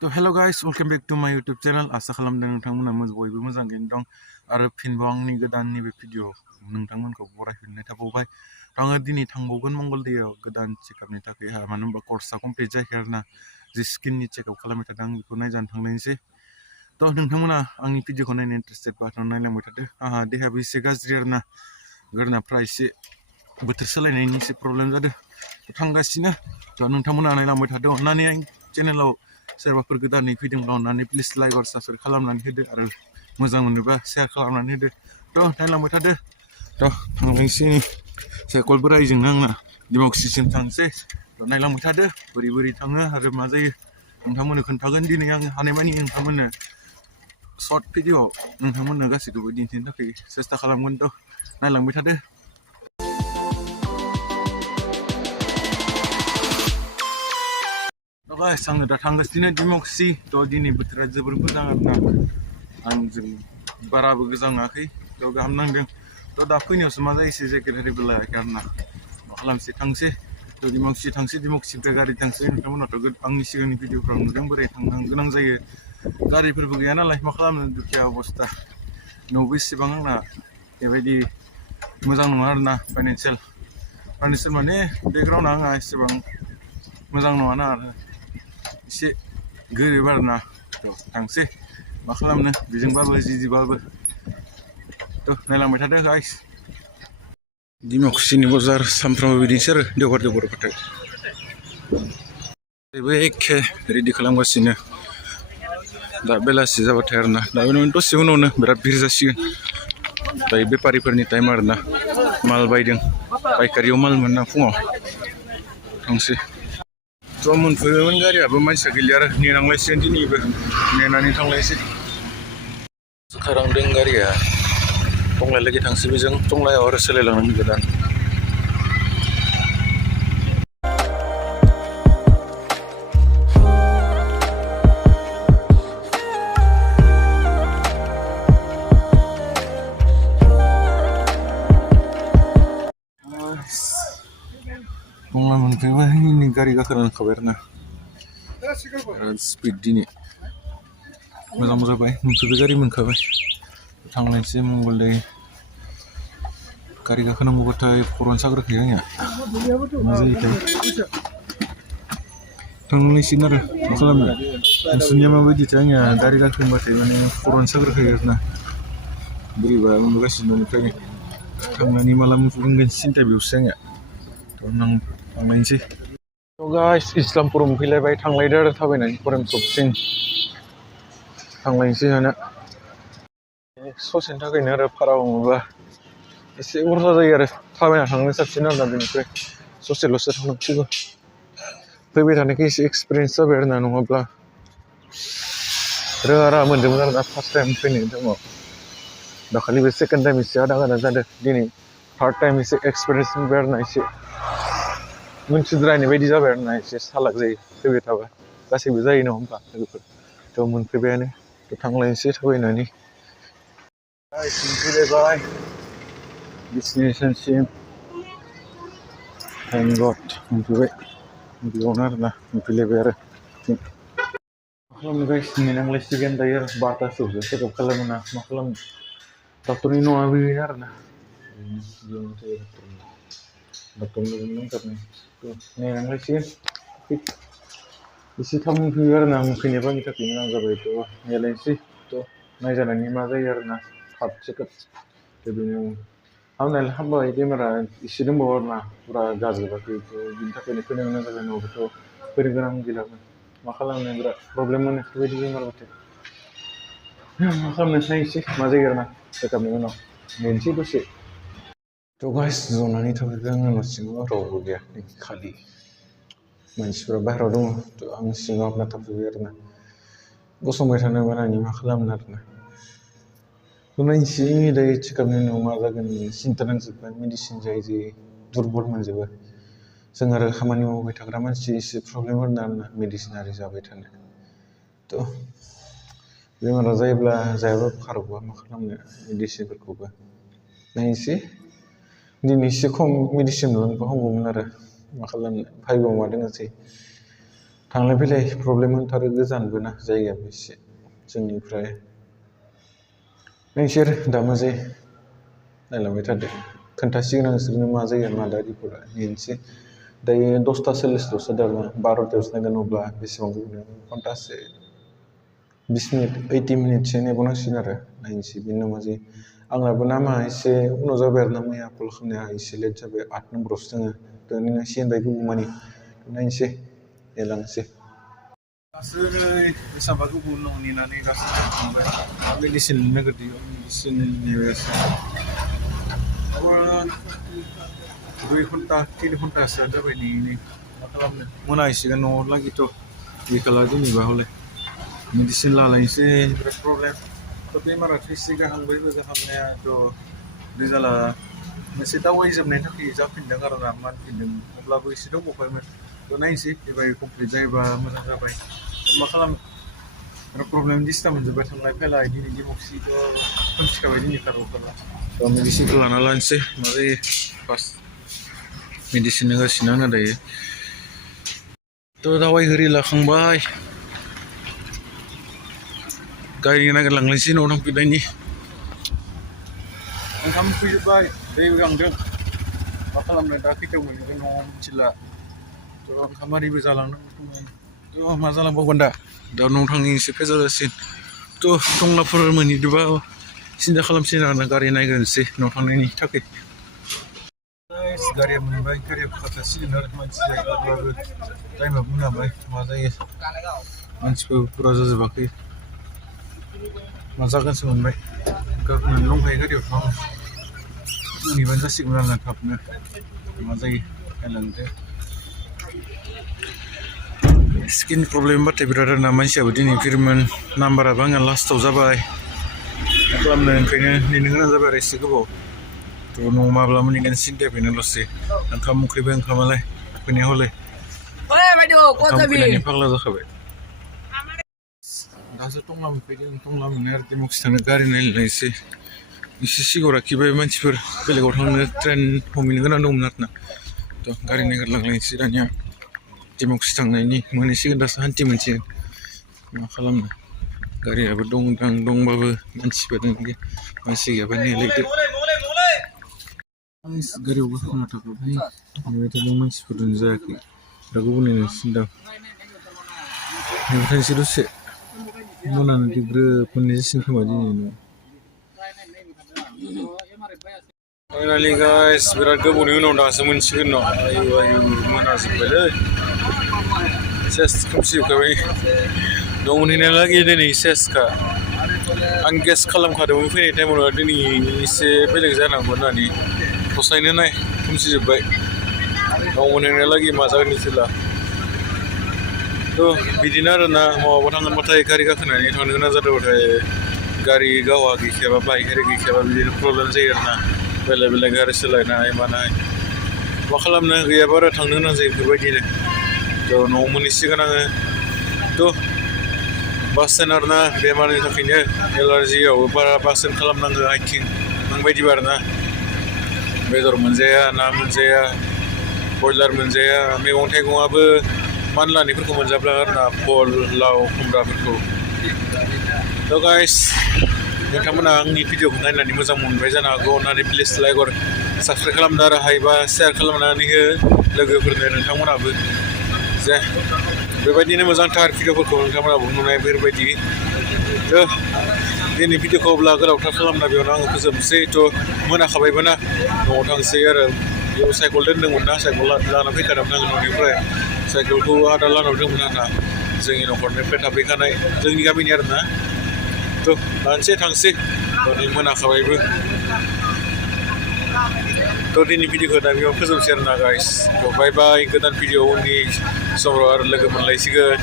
तो hello guys welcome back to my YouTube channel आशा खालामदों नोंथांमोना बयबो मोजाङैनो दं आरो फिनबाव आंनि गोदान नैबे भिडिअ नोंथांमोनखौ बरायफिननाय थाबावबाय आङो दिनै थांबावगोन मंगलदैयाव गोदान चेकआपनि थाखाय मानो होनबा कर्सआ कमप्लिट जायाखै आरोना जि स्किननि चेकआप खालामबाय थादों आं बेखौ नायजानो थांनायसै थ' नोंथांमोना आंनि भिडिअखौ नायनो इन्टारेस्टेड बाथ' नायलांबाय थादो आंहा देहायाबो एसे गाज्रि आरोना गोरनाफ्रा एसे बोथोर सोलायनायनि एसे प्रब्लेम जादों थांगासिनो थ' नोंथांमोना नायलांबाय थादो अननानै आं चेनेलाव सोरबाफोर गोदानै फैदोंब्ला अननानै प्लिज लाइक आरो साबस्क्राइब खालामनानै होदो आरो मोजां मोनोबा शेयार खालामनानै होदो थ' नायलांबाय थादो थ' थांनोसै साइकेल बोराइजोंनो आंना डिमाकुसिसिम थांसै थ' नायलांबाय थादो बोरै थाङो आरो मा जायो नोंथांमोननो खोन्थागोन दिनै आं हानायमानि नोंथांमोननो सर्ट भिडिअ नोंथांमोननो गासैखौबो दिन्थिनो थाखाय सेस्था खालामगोन थ' नायलांबाय थादो guys आङो दा थांगासिनो डिमाकुसि थ' दिनै बोथोरा जोबोर मोजां आरोना आंजों बाराबो गोजाङाखै थ' गाहाम नांदों थ' दा फैनायावसो मा जायोसै जेकेट आरिबो लायाखै आरोना मा खालामसै थांसै थ' डिमाकुसिनिफ्राय गारि थांसै नोंथांमोनाथ' आंनि सिगांनि भिडिअफ्राव नुदों बोरै थांनो गोनां जायो गारिफोरबो गैया नालाय मा खालामनो दुखिया अबस्था न'बो इसेबां आंना बेबायदि मोजां नङा आरोना फाइनान्सियेल माने बेकग्राउन्डआ आंहा एसेबां मोजां नङाना आरो एसे गोरिब आरोना थ' थांसै मा खालामनो बेजोंबाबो जिबाबो थ' नायलांबाय थादो गाइस डिमाकुसिनि बाजार सानफ्रामबो बिदिनोसै आरो देवबार बेबो एखे रेडि खालामगासिनो दा बेलासि जाबाथाय आरोना दा दसे उनावनो बिराद भिर जासिगोन दायो बेफारिफोरनि टाइम आरोना माल बायदों पाइकारियाव माल मोना फुङाव थांसै थ' मोनफैबायमोन गारियाबो मानसिया गैलिया आरो नेनांलायसिगोन दिनैबो नेनानै थांलायसै खारहांदों गारिया टंलायालागै थांसै बेजों टंलायाव आरो सोलायलांनांगोन गोदान टंला मोनफैबाय नै गारि गाखोना ओंखारबाय आरोना बिराद स्पिड दिनै मोजां जाबाय मोनफैबाय गारि मोनखाबाय थांनायसै मंगलदै गारि गाखोनांगौबाथाय खर'आनो साग्रोखायो आंनिया मा जायोथाय थांनांसिगोन आरो मा खालामनो नोंसोरनिया माबायदिथाय आंनिया गारि गाखोबाथाय माने खर'आनो साग्रोखायो आरोना बोरैबा उन्दुगासिनो न'निफ्रायनो थांनानै माला मोनफैगोन सिन्था बेयावसो आंनिया थ' थांनायसै थ' गाइस इस्लामपुर मोनफैलायबाय थांलायदो आरो थाबायनानै फरेन सकसिम थांलायनोसै दाना ससेनि थाखायनो आरो भारा हमोबा एसे बुरजा जायो आरो थाबायना थांनो साबसिन आरोना बेनिफ्राय ससेल'सो थांनांसिगौ फैबाय थानायखाय एसे एक्सपिरियेन्स जाबाय आरोना नङाब्ला रोङा मोन्दोंमोन आरोना फार्स्ट टाइम फैनाय टाइमाव दाखालि बे सेकेन्ड टाइम एसे आदा जादों दिनै थार्ड टाइम एसे एक्सपिरियेन्स मोनबाय आरोना एसे मोनथिद्रायनाय बायदि जाबाय आरोना एसे सालाक जायो फैबाय थाबा गासैबो जायो नङा होमबा लोगोफोर थ' मोनफैबायानो थ' थांलायनोसै थाबायनानै मोनफैलायबाय डेस्टिनेसनसिम थेंक गड मोनफैबाय बेयावनो आरोना मोनफैलायबाय आरो मा खालामनो गाइस नेनांलायसिगोन दायो आरो 12थासोआवसो चेकआप खालामोना मा खालामनो डक्टरनि न'आ बेनो आरोना डक्टरनो नांथारनाय नेनांलायसिगोन एसे थाब मोनफैयो आरोना मोनफैनायाबो आंनि थाखाय मोजां जाबाय थ' नेलायनोसै थ' नायजानायनि मा जायो आरोना थाब चेकआप बेनो हामनायालाय हामबाय बेमारा एसे दंबावो आरोना फुरा गाजोबाखै थ' बिनि थाखायनो फैनो गोनां जाबाय न'आवबोथ' फैनो गोनां गैलामोन मा खालामनो बिराद प्रब्लेम मोनो बेबायदि बेमारबाथाय मा खालामनो नायनोसै मा जायो आरोना चेकआपनि उनाव नेनोसै दसे थ' गाइस जनानै थाफैबाय आङो न' सिङाव रावबो गैया खालि मानसिफ्रा बाहेरायाव दङ थ' आं सिङाव हाबना थाफैबाय आरोना गसंबाय थानो बानानै मा खालामनो आरोना नायनोसै दायो चेकआपनि उनाव मा जागोन सिन्था नांजोब्बाय मेडिसिन जायै दुरबल मोनजोबो जों आरो खामानि मावबाय थाग्रा मानसि एसे प्रब्लेम आरोना मेडिसिन आरि जाबाय थानो थ' बेमारा जायोब्ला जायाबा खारग'वा मा खालामनो मेडिसिनफोरखौबो नायनोसै दिनै एसे खम मेडिसिन मोनबा हामगौमोन आरो मा खालामनो भाग्य'आव मा दोङोसै थांलाय फैलाय प्रब्लेम मोनथारो गोजानबो ना जायगायाबो एसे जोंनिफ्राय नोंसोर दा मोजाङै नायलांबाय थादो खोन्थासिगोन आं नोंसोरनो मा जायो मा दारिफोरा नेनोसै दायो 10:40ल'सो दामा 12:00 नायगोन अब्ला बेसेबां गोबाव घन्टासे 20 मिनिट 80 मिनिटसो नेबावनांसिगोन आरो नायनोसै बेनि उनाव मा जायो आंनाबो नामा एसे उनाव जाबाय आरो ना मैया आपल'ड खालामनाया एसे लेट जाबाय 8 नम्बरावसो दङो दा नेनांसिगोन दायो गोबाव मानि नायनोसै नेलांसै दासो नै बेसेबांबा गोबाव उनाव नेनानै दासो थांबाय मेडिसिन नागिरदों मेडिसिन नेबायसो 2 घन्टा 3 घन्टासो जाबाय नेयै मा खालामनो मोनाहैसिगोन न'आव लागिथ' गैखाला दिनैबा हले मेडिसिन लालायनोसै बिराद प्रब्लेम थ' बेमाराथ' एसे गाहांबायबो गाहामनायाथ' रिजाल्टआ मोनसे दावबायजोबनायनि थाखाय जाफिनदों आरो ना मानफिनदों अब्लाबो एसे दंबावखायोमोन थ' नायनोसै एबार कमप्लिट जायोबा मोजां जाबाय मा खालामनो बिराद प्रब्लेम डिस्टार्ब मोनजोब्बाय थांलाय फैलाय दिनै डिमक्सिथ' खोमसिखाबाय दिनै खारबोखाला थ' मेडिसिनखौ लाना लानोसै मा जायो फार्स्ट मेडिसिन होगासिनो आंना दायो थ' दावाइ होरि लाखांबाय गारि नागिरलांनोसै न'आव थांफिननायनि ओंखाम फैजोब्बाय दैबो गांदों मा खालामनो दा खैथायाव मोनहैगोन न'आव मिथिला थ' ओंखाम आरिबो जालांदोंमोन थ' मा जालांबावगोन दा न'आव थांनोसै फैसा जासिन थ' टंलाफोर मोनहैदोंबा सिन्था खालामसिन आरोना गारि नायग्रोनोसै न'आव थांनायनि थाखाय गारिया मोनबाय गारिया खारजासिगोन आरो मानसि जायोब्लाबो टाइमा मोनाबाय मा जायो मानसिफोर बुरजा जाजोबाखै मा जागोनसो मोनबाय गाखोनानै दंखायो गारियावथ' आं मोनहैबानो जासिगोन आरोना थाबनो मा जायो नायलांदो स्किन प्रब्लेमबाथाय बिराद आरोना मानसियाबो दिनै फैदोंमोन नाम्बाराबो आंना लास्टाव जाबाय मा खालामनो ओंखायनो नेनो गोनां जाबाय आरो एसे गोबाव थ' न'आव माब्ला मोनहैगोन सिन्थाया बेनोल'सै ओंखाम उखैबाय ओंखामालाय फैनाया हले ओंखाम फैनानै फाग्ला जाखाबाय दासो टंला मोनफैदों टंला मोननाय आरो डिमक्सि थांनो गारि नायलायनोसै एसे सिगाङाव लाखिबाय मानसिफोर बेलेगाव थांनो ट्रेन हमहैनो गोनां दंमोन आरोना थ' गारि नागिरलांलायनोसै दानिया डिमक्सि थांनायनि मोनहैसिगोन दासो हान्थि मोनसिगोन मा खालामनो गारियाबो दंबाबो मानसिबो दं मानसि गैयाबा नेलायदो गारियाव गाखोना थाखाबाय नेबाय थादों मानसिफोरजों जायाखै दा गुबुननि नेगासिनो दं नेबाय थानोसै दसे मोनानो ग्रोब मोननाय जासिगोन खोमा दिनै फाइनालि गाइस बिराद गोबावनि उनाव दासो मोनसिगोन न' आयु मोनाजोब्बायलै सेस खोमसिजोबखाबाय न' मोनहैनायालागै दिनै सेसखा आं गेस खालामखादोंमोन फैनाय टाइमाव दिनै एसे बेलेग जानांगौ होननानै फसायनो नाय खोमसिजोब्बाय न' मोनहैनायालागै मा जागोन मिथिला थ' बिदिनो आरोना मावाबा थांगोनबाथाय गारि गाखोनानै थांनो गोनां जादोंबाथाय गारि गावहा गैखायाबा बाइक आरि गैखायाबा बिदिनो प्रब्लेम जायो आरोना बेलेग बेलेग गारि सोलायनाय मानाय मा खालामनो गैयाबा आरो थांनो गोनां जायो बेफोरबायदिनो थ' न'आव मोनहैसिगोन आङो थ' बासजों आरोना बेमारनि थाखायनो एलार्जियावबो बारा बासजों खालामनांगौ आइथिं नोंबायदिबा आरोना बेदर मोनजाया ना मोनजाया बयलार मोनजाया मैगं थाइगङाबो मानलानायफोरखौ मोनजाब्ला आरोना फल लाव खुमब्राफोरखौ थ' गाइस नोंथांमोना आंनि भिडिअखौ नायनानै मोजां मोनबाय जानो हागौ अननानै प्लिज लाइक और साबस्क्राइब खालामनो आरो हायोबा शेयार खालामनानै हो लोगोफोरनो नोंथांमोनाबो जे बेबायदिनो मोजांथार भिडिअफोरखौ नोंथांमोनाबो नुनाय बेफोरबायदि थ' दिनै भिडिअखौ अब्ला गोलावथार खालामना बेयावनो आङो फोजोबनोसै थ' मोनाखाबायबो ना न'आव थांसै आरो बेयाव साइकेल दोन्दोंमोन ना साइकेल लाना फैखादोंमोन आङो न'निफ्राय साइकेलखौ आदा लानाव दंमोन आरोना जोंनि न'खरनिफ्राय थाफैखानाय जोंनि गामिनि आरोना थ' लानोसै थांसै मोनाखाबायबो थ' दिनै भिडिअखौ दा बेयाव फोजोबनोसै आरोना गाइस थ' बाय बाय गोदान भिडिअ उननि समफ्राव आरो लोगो मोनलायसिगोन